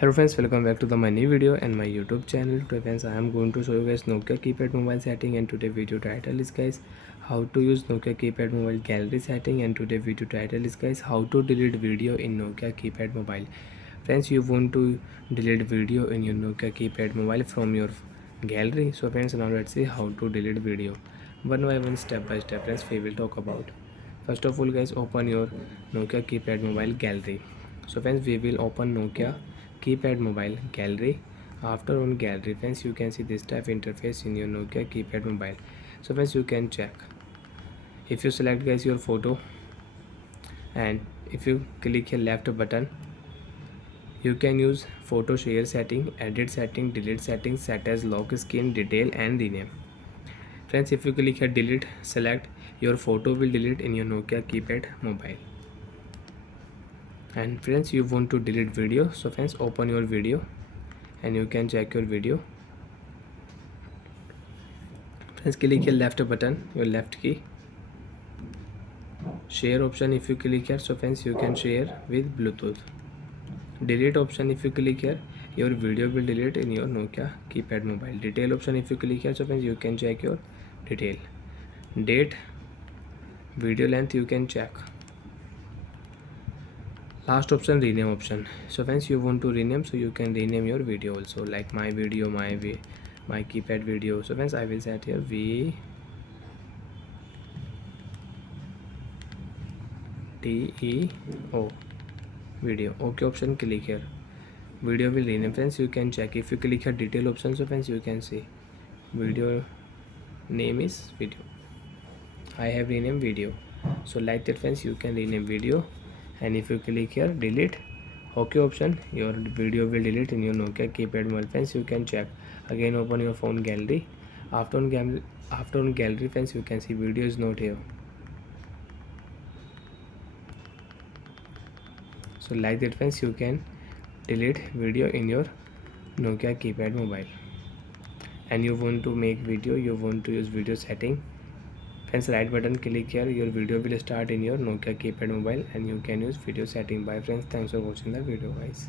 Hello friends, welcome back to my new video and my YouTube channel. Today friends, I am going to show you guys Nokia keypad mobile setting, and today video title is guys how to use Nokia keypad mobile gallery setting, and today video title is guys how to delete video in Nokia keypad mobile. Friends, you want to delete video in your Nokia keypad mobile from your gallery. So friends, now let's see how to delete video one by one, step by step. Friends, we will talk about. First of all guys, open your Nokia keypad mobile gallery. So friends, we will open Nokia keypad mobile gallery. After on gallery friends, you can see this type interface in your Nokia keypad mobile. So friends, you can check if you select guys your photo, and if you click here left button, you can use photo share setting, edit setting, delete settings, set as lock screen, detail and rename. Friends, if you click here delete, select your photo will delete in your Nokia keypad mobile. And friends, you want to delete video, so friends, open your video and you can check your video. Friends, click here left button, your left key, share option. If you click here, so friends, you can share with Bluetooth. Delete option, if you click here, your video will delete in your Nokia keypad mobile. Detail option, if you click here, so friends, you can check your detail. Date, video length, you can check. Last option, rename option. So friends, you want to rename, so you can rename your video also, like my video, my keypad video. So friends, I will set here VDO video. Okay option, click here, video will rename. Friends, you can check. If you click here detail option, so friends, you can see video name is video. I have renamed video, so like that friends, you can rename video. And if you click here delete, okay option, your video will delete in your Nokia keypad mobile. Friends, you can check. Again open your phone gallery. After on gallery friends, you can see video is not here. So like that friends, you can delete video in your Nokia keypad mobile. And you want to make video, you want to use video setting, friends, right button click here, your video will start in your Nokia keypad mobile and you can use video setting. Bye friends, thanks for watching the video guys.